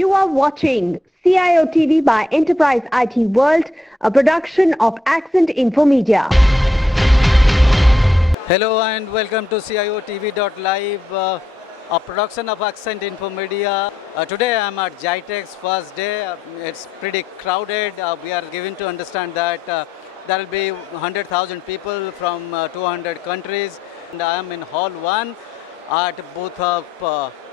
You are watching CIOTV by Enterprise IT World, a production of Accent Info Media. Hello and welcome to CIOTV.live, a production of Accent Info Media. Today I am at JITEX first day. It's pretty crowded. We are given to understand that there will be 100,000 people from 200 countries. And I am in Hall 1 at booth of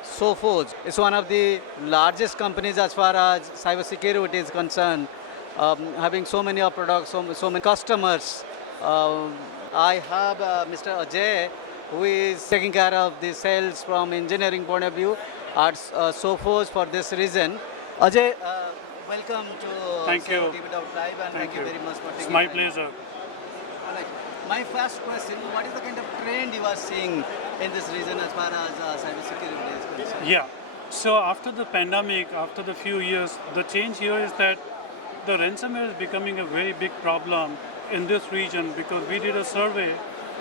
Sophos. It's one of the largest companies as far as cybersecurity is concerned, having so many products, so many customers. I have Mr. Ajay, who is taking care of the sales from engineering point of view at Sophos for this reason. Ajay, welcome to Thank you. Live and thank you very much for taking It's my time. pleasure. All right. My first question, what is the kind of trend you are seeing in this region as far as cybersecurity is concerned? Yeah. So after the pandemic, after the few years, the change here is that the ransomware is becoming a very big problem in this region because we did a survey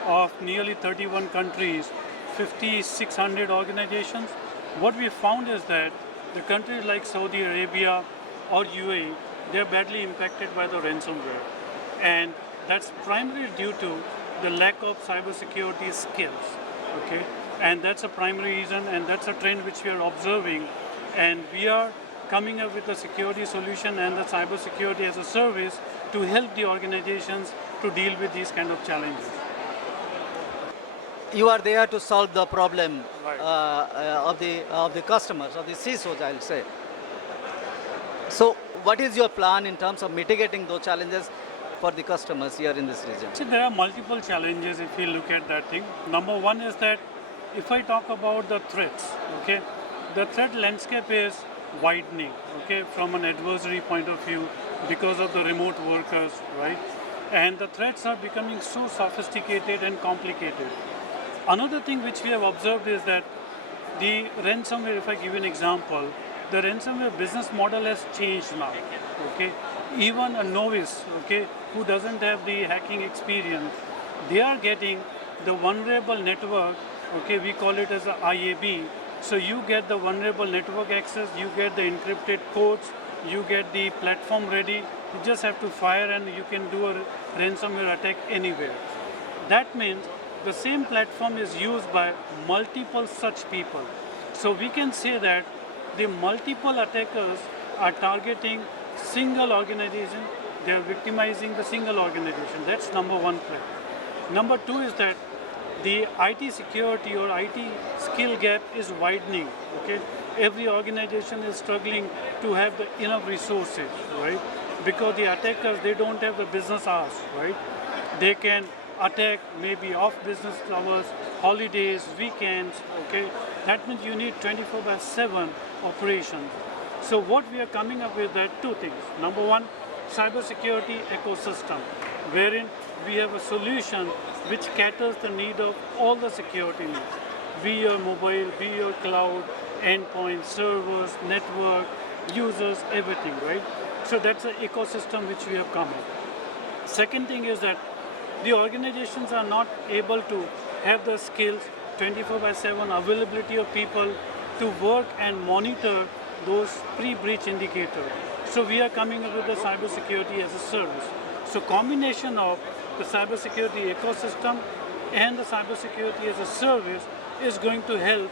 of nearly 31 countries, 5,600 organizations. What we found is that the countries like Saudi Arabia or UAE, they're badly impacted by the ransomware. And that's primarily due to the lack of cybersecurity skills. Okay, and that's a primary reason, and that's a trend which we are observing, and we are coming up with a security solution and the cybersecurity as a service to help the organizations to deal with these kind of challenges. You are there to solve the problem Right. of the customers, of the CISOs, I'll say. So, what is your plan in terms of mitigating those challenges for the customers here in this region? See, there are multiple challenges if you look at that thing. Number one is that if I talk about the threats, okay, the threat landscape is widening, okay, from an adversary point of view because of the remote workers, right? And the threats are becoming so sophisticated and complicated. Another thing which we have observed is that the ransomware, if I give you an example, the ransomware business model has changed now, okay? Even a novice, okay, who doesn't have the hacking experience, they are getting the vulnerable network, okay, we call it as a IAB. So you get the vulnerable network access, you get the encrypted codes, you get the platform ready, you just have to fire and you can do a ransomware attack anywhere. That means the same platform is used by multiple such people. So we can say that the multiple attackers are targeting single organization, they are victimizing the single organization. That's number one threat. Number two is that the IT security or IT skill gap is widening. Okay, every organization is struggling to have the enough resources, right? Because the attackers, they don't have the business hours, right? They can attack maybe off business hours, holidays, weekends. Okay, that means you need 24/7 operations. So what we are coming up with are two things. Number one, cybersecurity ecosystem, wherein we have a solution which caters the need of all the security needs, be your mobile, be your cloud, endpoints, servers, network, users, everything, right? So that's an ecosystem which we have come up. Second thing is that the organizations are not able to have the skills, 24/7 availability of people to work and monitor those pre-breach indicators. So we are coming up with the cybersecurity as a service. So combination of the cybersecurity ecosystem and the cybersecurity as a service is going to help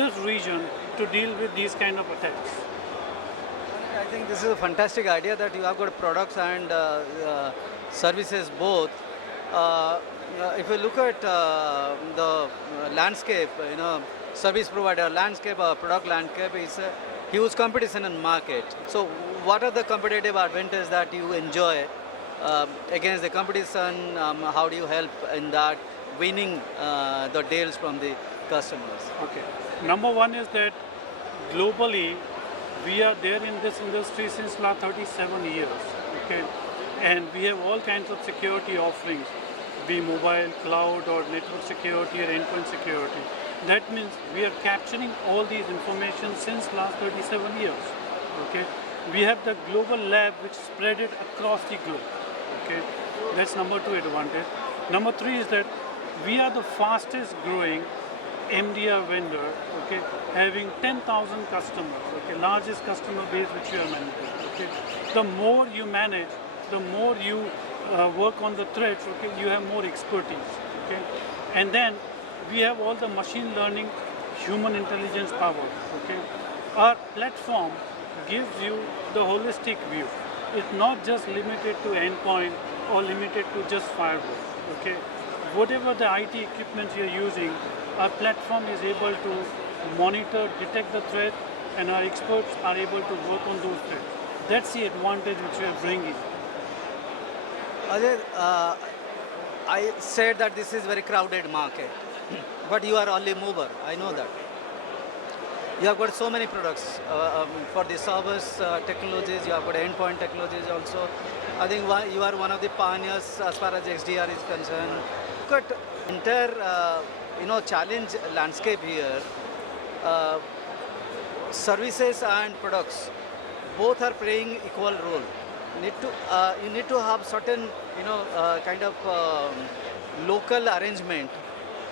this region to deal with these kind of attacks. I think this is a fantastic idea that you have got products and services both. If you look at the landscape, service provider landscape, product landscape is a huge competition in market. So what are the competitive advantages that you enjoy against the competition? How do you help in that winning the deals from the customers? Okay. Number one is that globally we are there in this industry since last 37 years. Okay, and we have all kinds of security offerings, be mobile, cloud, or network security or endpoint security. That means we are capturing all these information since last 37 years. Okay, we have the global lab which spread it across the globe. Okay, that's number two advantage. Number three is that we are the fastest growing MDR vendor, okay, having 10,000 customers, okay, largest customer base which you are managing, okay. The more you manage, the more you work on the threats, okay, you have more expertise, okay. And then we have all the machine learning, human intelligence power, okay. Our platform gives you the holistic view. It's not just limited to endpoint or limited to just firewall, okay. Whatever the IT equipment you're using, our platform is able to monitor, detect the threat, and our experts are able to work on those threats. That's the advantage which we are bringing. Ajay, I said that this is very crowded market, but you are only mover. I know that. You have got so many products for the service technologies. You have got endpoint technologies also. I think you are one of the pioneers as far as XDR is concerned. Look at entire challenge landscape here. Uh, Services and products both are playing equal role. You need to have certain kind of local arrangement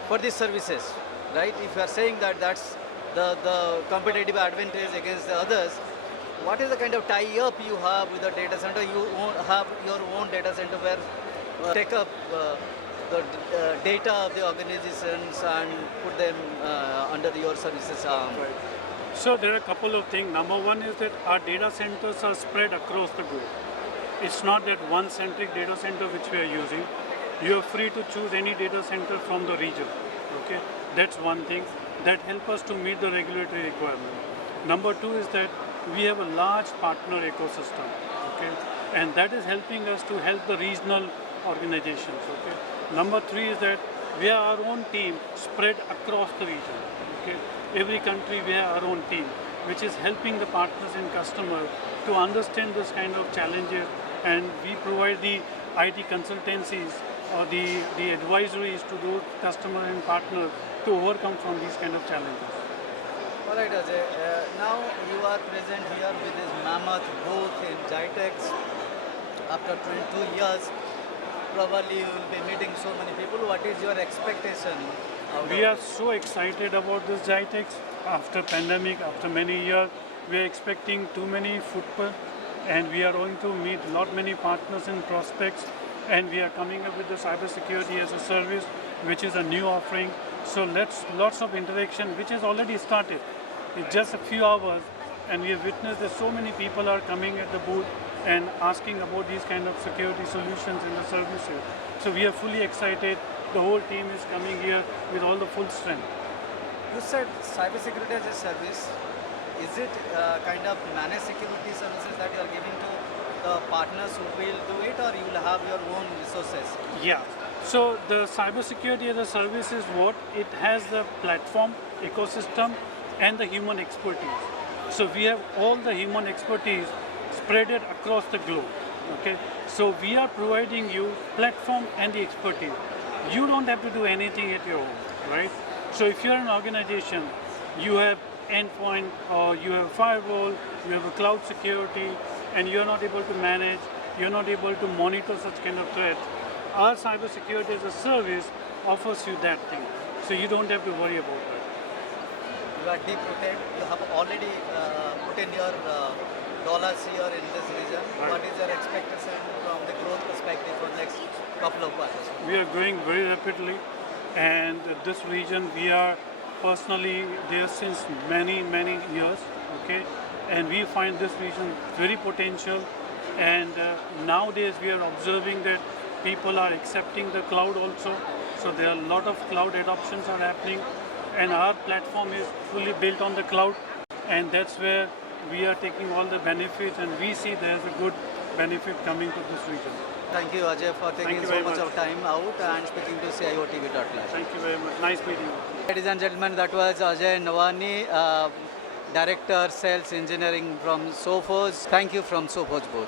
for the services, right? If you are saying that that's the competitive advantage against the others, what is the kind of tie-up you have with the data center? You have your own data center where take up the data of the organizations and put them under your services. Right. So there are a couple of things. Number one is that our data centers are spread across the globe. It's not that one centric data center which we are using. You are free to choose any data center from the region. Okay, that's one thing that helps us to meet the regulatory requirement. Number two is that we have a large partner ecosystem. Okay, and that is helping us to help the regional organizations. Okay. Number three is that we have our own team spread across the region. Okay, every country we have our own team, which is helping the partners and customers to understand this kind of challenges, and we provide the IT consultancies or the advisories to those customers and partners to overcome from these kind of challenges. All right, Ajay. Now you are present here with this mammoth booth in GITEX. After 22 years, probably you will be meeting so many people. What is your expectation? We are so excited about this GITEX. After pandemic, after many years, we are expecting too many footprint, and we are going to meet not many partners and prospects, and we are coming up with the cybersecurity as a service, which is a new offering. So lots of interaction, which has already started. It's just a few hours, and we have witnessed that so many people are coming at the booth and asking about these kind of security solutions and the services. So we are fully excited. The whole team is coming here with all the full strength. You said cybersecurity as a service. Is it kind of managed security services that you are giving to the partners who will do it, or you will have your own resources? Yeah. So the cybersecurity as a service is what? It has the platform, ecosystem, and the human expertise. So we have all the human expertise spread it across the globe. Okay. So we are providing you platform and the expertise. You don't have to do anything at your own, right? So if you're an organization, you have endpoint or you have firewall, you have a cloud security, and you're not able to manage, you're not able to monitor such kind of threats, our cybersecurity as a service offers you that thing. So you don't have to worry about that. You are deep rooted. You have already put in your dollars here in this region. Right. What is your expectation from the growth perspective for next couple of quarters? We are growing very rapidly, and this region we are personally there since many years. Okay, and we find this region very potential, and nowadays we are observing that people are accepting the cloud also. So there are a lot of cloud adoptions are happening, and our platform is fully built on the cloud, and that's where we are taking all the benefits, and we see there's a good benefit coming to this region. Thank you, Ajay, for taking so much of time out and speaking to CIOTV.live. Thank you very much. Nice meeting you. Ladies and gentlemen, that was Ajay Nawani, Director Sales Engineering from Sophos. Thank you from Sophos booth.